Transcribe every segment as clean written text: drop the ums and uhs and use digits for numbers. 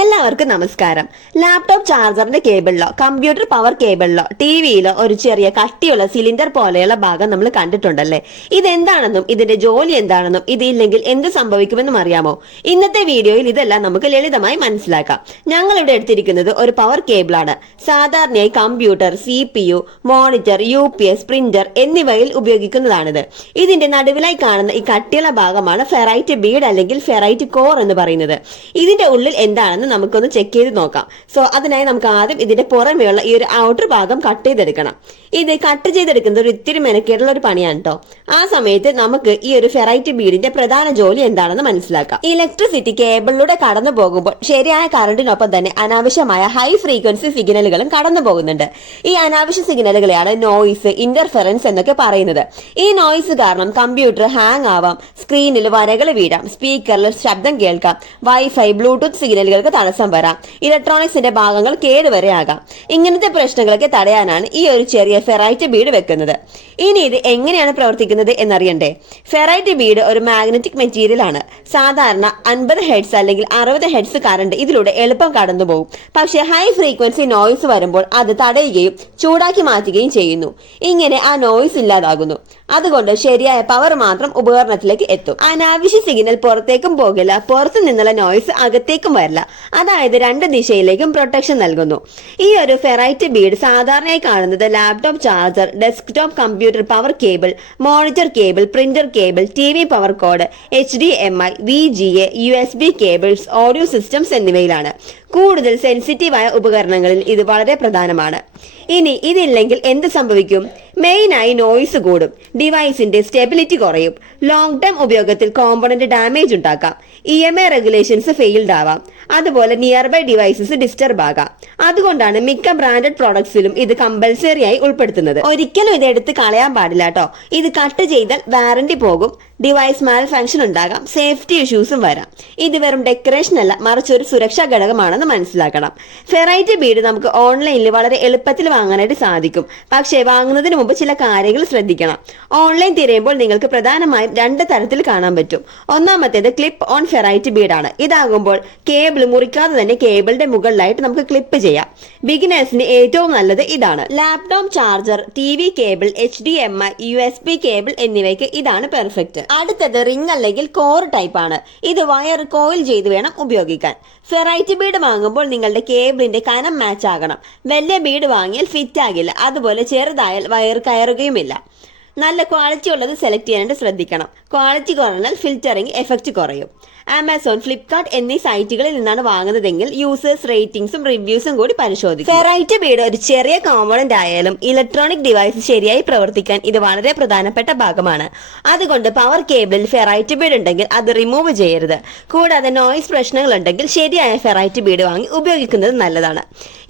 എല്ലാവർക്കും നമസ്കാരം. Laptop ചാർജറിന്റെ കേബിളിലോ computer power കേബിളിലോ ടിവിയിലോ ഒരു ചെറിയ കട്ടിയുള്ള സിലിണ്ടർ പോലെയുള്ള ഭാഗം നമ്മൾ കണ്ടിട്ടുണ്ടല്ലേ? ഇതെന്താണെന്നും ഇതിന്റെ ജോലി എന്താണെന്നും ഇതില്ലെങ്കിൽ എന്ത് സംഭവിക്കുമെന്നും അറിയാമോ? ഇന്നത്തെ വീഡിയോയിൽ ഇതെല്ലാം നമുക്ക് ലളിതമായി മനസ്സിലാക്കാം. ഞങ്ങൾ ഇവിടെ എടുത്തിരിക്കുന്നത് ഒരു പവർ കേബിളാണ്. സാധാരണയായി computer, CPU, monitor, UPS, printer എന്നിവയിൽ ഉപയോഗിക്കുന്നതാണിത്. ഇതിന്റെ നടുവിലായി കാണുന്ന ഈ കട്ടിയുള്ള ഭാഗമാണ് ഫെറൈറ്റ് ബീഡ് അല്ലെങ്കിൽ ഫെറൈറ്റ് കോർ എന്ന് പറയുന്നത്. ഇതിന്റെ ഉള്ളിൽ എന്താണ് നമുക്കൊന്ന് ചെക്ക് ചെയ്ത് നോക്കാം. അതിനായി നമുക്ക് ആദ്യം ഇതിന്റെ പുറമെയുള്ള ഈ ഒരു ഔട്ടർ ഭാഗം കട്ട് ചെയ്തെടുക്കണം. ഇത് കട്ട് ചെയ്തെടുക്കുന്നത് ഒരു ഇത്തിരി മെനക്കേടുള്ള ഒരു പണിയാണ് കേട്ടോ. ആ സമയത്ത് നമുക്ക് ഈ ഒരു ഫെറൈറ്റ് ബീഡിന്റെ പ്രധാന ജോലി എന്താണെന്ന് മനസ്സിലാക്കാം. ഇലക്ട്രിസിറ്റി കേബിളിലൂടെ കടന്നു പോകുമ്പോൾ ശരിയായ കറണ്ടിനൊപ്പം തന്നെ അനാവശ്യമായ ഹൈ ഫ്രീക്വൻസി സിഗ്നലുകളും കടന്നു പോകുന്നുണ്ട്. ഈ അനാവശ്യ സിഗ്നലുകളെയാണ് നോയിസ്, ഇന്റർഫെറൻസ് എന്നൊക്കെ പറയുന്നത്. ഈ നോയിസ് കാരണം കമ്പ്യൂട്ടർ ഹാങ് ആവാം, സ്ക്രീനിൽ വരകൾ വീഴാം, സ്പീക്കറിൽ ശബ്ദം കേൾക്കാം, വൈഫൈ, ബ്ലൂടൂത്ത് സിഗ്നലുകൾക്ക് തടസ്സം വരാം, ഇലക്ട്രോണിക്സിന്റെ ഭാഗങ്ങൾ കേടുവരെ ആകാം. ഇങ്ങനത്തെ പ്രശ്നങ്ങളൊക്കെ തടയാനാണ് ഈ ഒരു ചെറിയ ഫെറൈറ്റ് ബീഡ് വെക്കുന്നത്. ഇനി ഇത് എങ്ങനെയാണ് പ്രവർത്തിക്കുന്നത് എന്നറിയണ്ടേ? ഫെറൈറ്റ് ബീഡ് ഒരു മാഗ്നറ്റിക് മെറ്റീരിയൽ ആണ്. സാധാരണ 50 ഹെർട്സ് അല്ലെങ്കിൽ 60 ഹെർട്സ് കറണ്ട് ഇതിലൂടെ എളുപ്പം കടന്നു പോകും. പക്ഷേ ഹൈ ഫ്രീക്വൻസി നോയിസ് വരുമ്പോൾ അത് തടയുകയും ചൂടാക്കി മാറ്റുകയും ചെയ്യുന്നു. ഇങ്ങനെ ആ നോയിസ് ഇല്ലാതാകുന്നു. അതുകൊണ്ട് ശരിയായ പവർ മാത്രം ഉപകരണത്തിലേക്ക് എത്തും. അനാവശ്യ സിഗ്നൽ പുറത്തേക്കും പോകില്ല, പുറത്തു നിന്നുള്ള നോയിസ് അകത്തേക്കും വരില്ല. അതായത് രണ്ട് ദിശയിലേക്കും പ്രൊട്ടക്ഷൻ നൽകുന്നു. ഈ ഒരു ഫെറൈറ്റ് ബീഡ് സാധാരണയായി കാണുന്നത് laptop charger, desktop computer power cable, monitor cable, printer cable, TV power code, HDMI, VGA, USB cables, audio systems എന്നിവയിലാണ്. കൂടുതൽ സെൻസിറ്റീവായ ഉപകരണങ്ങളിൽ ഇത് വളരെ പ്രധാനമാണ്. ഇനി ഇതില്ലെങ്കിൽ എന്ത് സംഭവിക്കും? മെയിനായി നോയിസ് കൂടും, ഡിവൈസിന്റെ സ്റ്റെബിലിറ്റി കുറയും, ലോങ് ടേം ഉപയോഗത്തിൽ കോമ്പണന്റ് ഡാമേജ് ഉണ്ടാക്കാം, EMI റെഗുലേഷൻസ് ഫെയിൽഡ് ആവാം, അതുപോലെ നിയർ ബൈ ഡിവൈസസ് ഡിസ്റ്റർബ് ആകാം. അതുകൊണ്ടാണ് മിക്ക ബ്രാൻഡഡ് പ്രോഡക്ട്സിലും ഇത് കമ്പൽസറി ആയി ഉൾപ്പെടുത്തുന്നത്. ഒരിക്കലും ഇത് എടുത്ത് കളയാൻ പാടില്ല കേട്ടോ. ഇത് കട്ട് ചെയ്താൽ വാറന്റി പോകും, ഡിവൈസ് മാൽ ഫംഗ്ഷൻ ഉണ്ടാകാം, സേഫ്റ്റി ഇഷ്യൂസും വരാം. ഇത് വെറും ഡെക്കറേഷൻ അല്ല, മറിച്ച് ഒരു സുരക്ഷാ ഘടകമാണെന്ന് മനസ്സിലാക്കണം. ഫെറൈറ്റ് ബീഡ് നമുക്ക് ഓൺലൈനിൽ വളരെ എളുപ്പത്തിൽ വാങ്ങാനായിട്ട് സാധിക്കും. പക്ഷേ വാങ്ങുന്നതിന് മുമ്പ് ചില കാര്യങ്ങൾ ശ്രദ്ധിക്കണം. ഓൺലൈൻ തിരയുമ്പോൾ നിങ്ങൾക്ക് പ്രധാനമായും രണ്ട് തരത്തിൽ കാണാൻ പറ്റും. ഒന്നാമത്തേത് ക്ലിപ്പ് ഓൺ ഫെറൈറ്റ് ബീഡാണ്. ഇതാകുമ്പോൾ കേബിൾ മുറിക്കാതെ തന്നെ കേബിളിന്റെ മുകളിലായിട്ട് നമുക്ക് ക്ലിപ്പ് ചെയ്യാം. ബിഗിനേഴ്സിന് ഏറ്റവും നല്ലത് ഇതാണ്. Laptop charger, TV cable, HDMI, USB cable എന്നിവയ്ക്ക് ഇതാണ് പെർഫെക്റ്റ്. അടുത്തത് റിംഗ് അല്ലെങ്കിൽ കോർ ടൈപ്പ് ആണ്. ഇത് വയർ കോയിൽ ചെയ്ത് വേണം ഉപയോഗിക്കാൻ. ഫെറൈറ്റ് ബീഡ് വാങ്ങുമ്പോൾ നിങ്ങളുടെ കേബിളിന്റെ കനം മാച്ച് ആകണം. വലിയ ബീഡ് വാങ്ങിയാൽ ഫിറ്റ് ആകില്ല, അതുപോലെ ചെറുതായാൽ വയർ കയറുകയുമില്ല. നല്ല ക്വാളിറ്റി ഉള്ളത് സെലക്ട് ചെയ്യാനായിട്ട് ശ്രദ്ധിക്കണം. ക്വാളിറ്റി കുറഞ്ഞാൽ ഫിൽറ്ററിംഗ് എഫക്റ്റ് കുറയും. ആമസോൺ, ഫ്ലിപ്കാർട്ട് എന്നീ സൈറ്റുകളിൽ നിന്നാണ് വാങ്ങുന്നതെങ്കിൽ യൂസേഴ്സ് റേറ്റിംഗ്സും റിവ്യൂസും കൂടി പരിശോധിക്കും. ഫെറൈറ്റ് ബീഡ് ഒരു ചെറിയ കോമ്പണന്റ് ആയാലും ഇലക്ട്രോണിക് ഡിവൈസ് ശരിയായി പ്രവർത്തിക്കാൻ ഇത് വളരെ പ്രധാനപ്പെട്ട ഭാഗമാണ്. അതുകൊണ്ട് പവർ കേബിളിൽ ഫെറൈറ്റ് ബീഡ് ഉണ്ടെങ്കിൽ അത് റിമൂവ് ചെയ്യരുത്. കൂടാതെ നോയിസ് പ്രശ്നങ്ങൾ ഉണ്ടെങ്കിൽ ശരിയായ ഫെറൈറ്റ് ബീഡ് വാങ്ങി ഉപയോഗിക്കുന്നത് നല്ലതാണ്.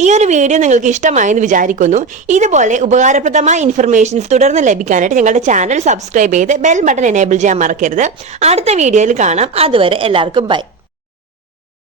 ഈ ഒരു വീഡിയോ നിങ്ങൾക്ക് ഇഷ്ടമായെന്ന് വിചാരിക്കുന്നു. ഇതുപോലെ ഉപകാരപ്രദമായ ഇൻഫർമേഷൻസ് തുടർന്ന് ലഭിക്കാനായിട്ട് ഞങ്ങളുടെ ചാനൽ സബ്സ്ക്രൈബ് ചെയ്ത് ബെൽ ബട്ടൺ എനേബിൾ ചെയ്യാൻ മറക്കരുത്. അടുത്ത വീഡിയോയിൽ കാണാം. അതുവരെ എല്ലാവർക്കും ബൈ.